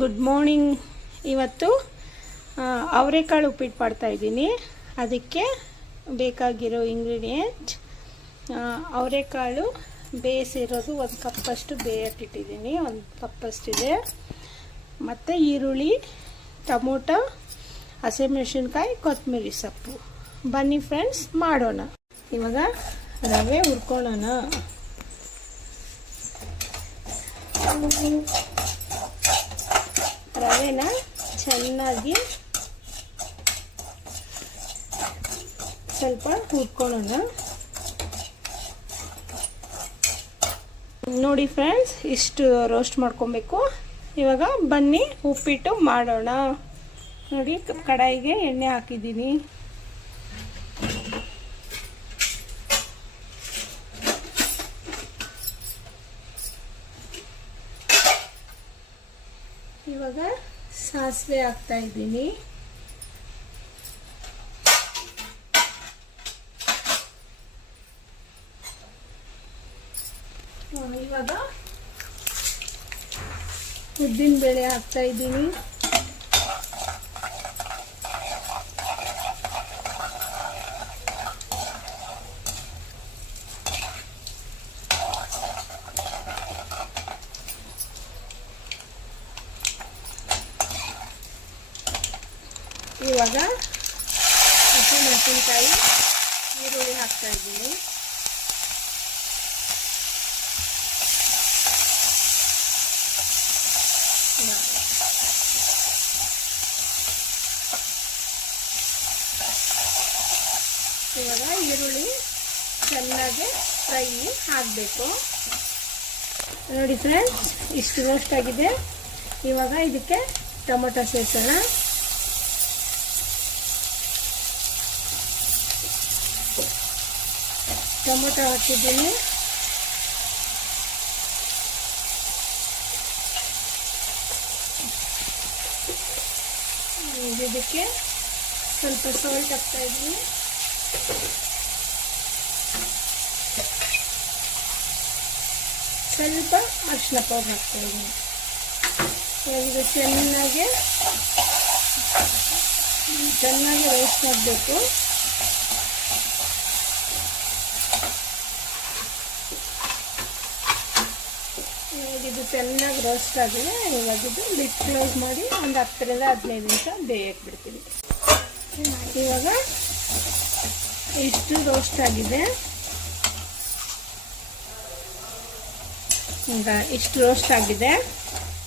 Good morning ಇವತ್ತು ಅವರೆಕಾಳು ಉಪ್ಪಿಟ್ಟು ಮಾಡ್ತಾ ಇದ್ದೀನಿ. ಅದಕ್ಕೆ ಬೇಕಾಗಿರೋ ಇಂಗ್ರೀಡಿಯೆಂಟ್ ಅವರೆಕಾಳು ಬೇಯಿಸಿರೋದು ಒಂದು ಕಪ್ಪಷ್ಟು ಬೇಯಕ್ಕಿಟ್ಟಿದ್ದೀನಿ ಒಂದು ಕಪ್ಪಷ್ಟಿದೆ ಮತ್ತು ಈರುಳ್ಳಿ, ಟೊಮೊಟೊ ಹಸಿಮೆಣಸಿನ್ಕಾಯಿ ಕೊತ್ತಂಬರಿ ಸೊಪ್ಪು. ಬನ್ನಿ ಫ್ರೆಂಡ್ಸ್ ಮಾಡೋಣ. ಇವಾಗ ರವೆ ಹುರ್ಕೊಳ್ಳೋಣ. ರವೆನ ಚೆನ್ನಾಗಿ ಸ್ವಲ್ಪ ಹುರ್ಕೊಳ್ಳೋಣ. ನೋಡಿ ಫ್ರೆಂಡ್ಸ್, ಇಷ್ಟು ರೋಸ್ಟ್ ಮಾಡ್ಕೊಬೇಕು. ಇವಾಗ ಬನ್ನಿ, ಉಪ್ಪಿಟ್ಟು ಮಾಡೋಣ. ನೋಡಿ, ಕಡಾಯಿಗೆ ಎಣ್ಣೆ ಹಾಕಿದ್ದೀನಿ. ಇವಾಗ ಸಾಸಿವೆ ಹಾಕ್ತಾ ಇದ್ದೀನಿ. ಇವಾಗ ಉದ್ದಿನ ಬೇಳೆ ಹಾಕ್ತಾ ಇದ್ದೀನಿ. ಇವಾಗ ಹಸಿಮೆಣಸಿನ್ಕಾಯಿ ಈರುಳ್ಳಿ ಹಾಕ್ತಾ ಇದ್ದೀನಿ ಇವಾಗ ಈರುಳ್ಳಿ ಚೆನ್ನಾಗಿ ಫ್ರೈ ಹಾಕಬೇಕು ನೋಡಿ ಫ್ರೆಂಡ್ಸ್ ಇಷ್ಟು ರೋಸ್ಟ್ ಆಗಿದೆ ಇವಾಗ ಇದಕ್ಕೆ ಟೊಮೊಟೊ ಸೇರಿಸೋಣ ಟೊಮೊಟೊ ಹಾಕಿದ್ದೀನಿ ಈಗ ಇದಕ್ಕೆ ಸ್ವಲ್ಪ ಸಾಲ್ಟ್ ಹಾಕ್ತಾ ಇದ್ದೀನಿ ಸ್ವಲ್ಪ ಅರಿಶಿನ ಪೌಡರ್ ಹಾಕ್ತಾ ಇದ್ದೀನಿ ಇವಾಗ ಇದು ಚೆನ್ನಾಗಿ ಚೆನ್ನಾಗಿ ರೋಸ್ಟ್ ಮಾಡಬೇಕು ಇವಾಗ ಇದು ಚೆನ್ನಾಗಿ ರೋಸ್ಟ್ ಆಗಿದೆ ಇವಾಗ ಇದು ಲಿಡ್ ಕ್ಲೋಸ್ ಮಾಡಿ ಒಂದು ಹತ್ತರಿಂದ ಹದಿನೈದು ನಿಮಿಷ ಬೇಯಕ್ಕೆ ಬಿಡ್ತೀನಿ. ಇವಾಗ ಇಷ್ಟು ರೋಸ್ಟ್ ಆಗಿದೆ. ಈಗ ಇಷ್ಟು ರೋಸ್ಟ್ ಆಗಿದೆ.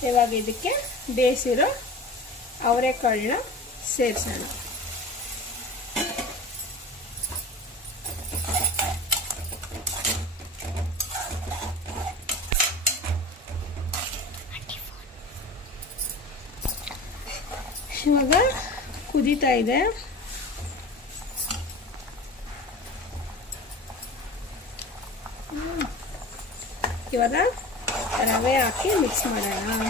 ಇವಾಗ ಇದಕ್ಕೆ ಬೇಯಿಸಿರೋ ಅವರೆಕಾಳನ್ನ ಸೇರಿಸೋಣ. ಇವಾಗ ಕುದೀತಾ ಇದೆ. ಇವಾಗ ರವೆ ಹಾಕಿ ಮಿಕ್ಸ್ ಮಾಡೋಣ.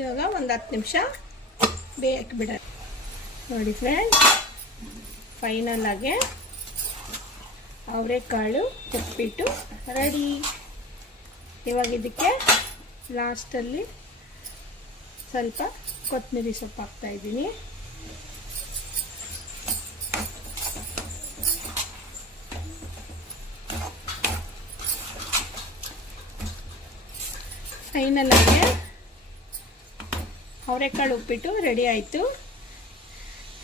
ಇವಾಗ ಒಂದು ಹತ್ತು ನಿಮಿಷ ಬೇಯಕ್ಕೆ ಬಿಡ. ನೋಡಿ ಫ್ರೆಂಡ್ ಫೈನಲ್ ಆಗಿ ಅವರೆಕಾಳು ಉಪ್ಪಿಟ್ಟು ರೆಡಿ ಇವಾಗ ಇದಕ್ಕೆ ಲಾಸ್ಟಲ್ಲಿ ಸ್ವಲ್ಪ ಕೊತ್ತಂಬರಿ ಸೊಪ್ಪು ಹಾಕ್ತಾ ಇದ್ದೀನಿ. ಫೈನಲ್ ಅವರೆಕಾಳು ಉಪ್ಪಿಟ್ಟು ರೆಡಿ ಆಯಿತು.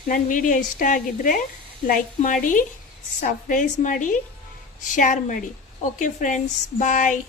ನನ್ನ ವಿಡಿಯೋ ಇಷ್ಟ ಆಗಿದ್ದರೆ ಲೈಕ್ ಮಾಡಿ, ಸಬ್ಸ್ಕ್ರೈಬ್ ಮಾಡಿ ಶೇರ್ ಮಾಡಿ. Okay friends bye